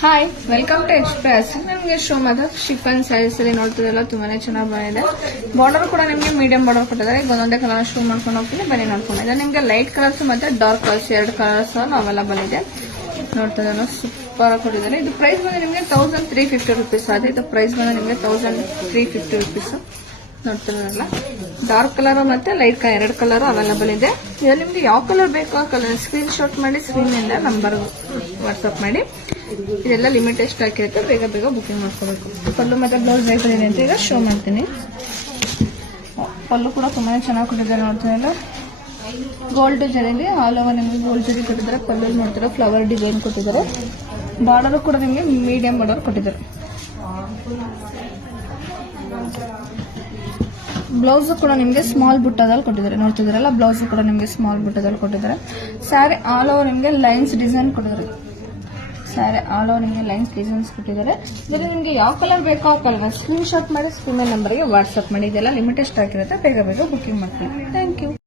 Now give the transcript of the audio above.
Hi, welcome to express. ನಿಮಗೆ ಶೋಮದ chiffon saris ಅಲ್ಲಿ ನೋಡ್ತಿದ್ದಲ್ಲ, ತುಂಬಾನೇ ಚೆನ್ನಾಗಿ ಬಂದಿದೆ. ಬಾರ್ಡರ್ ಕೂಡ ನಿಮಗೆ ಮೀಡಿಯಂ ಬಾರ್ಡರ್ ಕೊಟ್ಟಿದ್ದಾರೆ. ಈಗ ಒಂದೊಂದೇ ಕಲರ್ ಶೋ ಮಾಡ್ಕೊಂಡು ಹೋಗ್ತೀನಿ, ಬನ್ನಿ ನೋಡ್ಕೊಂಡಿದ್ದೆ. ನಿಮಗೆ ಲೈಟ್ ಕಲರ್ಸ್ ಮತ್ತೆ ಡಾರ್ಕ್ ಕಲರ್ಸ್ ಎರಡು ಕಲರ್ಸ್ ಅವೈಲೇಬಲ್ ಇದೆ. ನೋಡ್ತಿದ್ದಲ್ಲ, ಸೂಪರ್ ಕೊಟ್ಟಿದ್ದಾರೆ. ಇದು ಪ್ರೈಸ್ ಬಂದು ನಿಮಗೆ 1350 ರುಪೀಸ್ ಆದ್ರೆ. ಇದು ಪ್ರೈಸ್ ಬಂದು ನಿಮಗೆ 1350 ರುಪೀಸ್. ನೋಡ್ತಿರಲ್ಲ, ಡಾರ್ಕ್ ಕಲರ್ ಮತ್ತೆ ಲೈಟ್ ಕಲರ್ ಎರಡು ಕಲರ್ ಅವೈಲೇಬಲ್ ಇದೆ. ಇದರಲ್ಲಿ ನಿಮ್ಗೆ ಯಾವ ಕಲರ್ ಬೇಕೋ ಆ ಕಲರ್ ಸ್ಕ್ರೀನ್ ಶಾಟ್ ಮಾಡಿ ಸ್ಕ್ರೀನ್ ಇಂದ ನಂಬರ್ ವಾಟ್ಸ್ಆಪ್ ಮಾಡಿ. ಇದೆಲ್ಲ ಲಿಮಿಟ್ ಎಷ್ಟು ಹಾಕಿರುತ್ತೆ, ಬೇಗ ಬೇಗ ಬುಕಿಂಗ್ ಮಾಡ್ಕೋಬೇಕು. ಪಲ್ಲು ಮತ್ತೆ ಬ್ಲೌಸ್ ಐತೆ ಅಂತ ಈಗ ಶೋ ಮಾಡ್ತೀನಿ. ಪಲ್ಲು ಕೂಡ ತುಂಬಾ ಚೆನ್ನಾಗಿ ಕೊಟ್ಟಿದ್ದಾರೆ. ನೋಡ್ತಿರಲ್ಲ, ಗೋಲ್ಡ್ ಜರಿಲಿ ಆಲ್ ಓವರ್ ನಿಮಗೆ ಗೋಲ್ಡ್ ಜರಿ ಕೊಟ್ಟಿದ್ದಾರೆ. ಪಲ್ಲು ನೋಡ್ತೀರಾ ಫ್ಲವರ್ ಡಿಸೈನ್ ಕೊಟ್ಟಿದ್ದಾರೆ. ಬಾರ್ಡರ್ ಕೂಡ ನಿಮಗೆ ಮೀಡಿಯಂ ಬಾರ್ಡರ್ ಕೊಟ್ಟಿದ್ದಾರೆ. ಬ್ಲೌಸ್ ಕೂಡ ನಿಮಗೆ ಸ್ಮಾಲ್ ಬುಟ್ಟದಲ್ಲಿ ಕೊಟ್ಟಿದ್ದಾರೆ. ನೋಡ್ತಿದಾರಲ್ಲ, ಬ್ಲೌಸ್ ಕೂಡ ನಿಮಗೆ ಸ್ಮಾಲ್ ಬುಟ್ಟದಲ್ಲಿ ಕೊಟ್ಟಿದ್ದಾರೆ. ಸ್ಯಾರಿ ಆಲ್ ಓವರ್ ನಿಮಗೆ ಲೈನ್ಸ್ ಡಿಸೈನ್ ಕೊಟ್ಟಿದ್ದಾರೆ. ಸ್ಯಾರಿ ಆಲ್ ಓವರ್ ನಿಮಗೆ ಲೈನ್ಸ್ ಡಿಸೈನ್ಸ್ ಕೊಟ್ಟಿದ್ದಾರೆ. ಇದರಲ್ಲಿ ನಿಮಗೆ ಯಾವ ಕಲರ್ ಬೇಕೋ ಆ ಕಲರ್ ಸ್ಕ್ರೀನ್ ಶಾಟ್ ಮಾಡಿ ಸ್ಕ್ರೀನ್ ನಂಬರ್ಗೆ ವಾಟ್ಸ್ಆಪ್ ಮಾಡಿ. ಇದೆಲ್ಲ ಲಿಮಿಟೆಡ್ ಸ್ಟಾಕ್ ಇರುತ್ತೆ, ಬೇಗ ಬೇಗ ಬುಕಿಂಗ್ ಮಾಡ್ತೀನಿ. Thank you.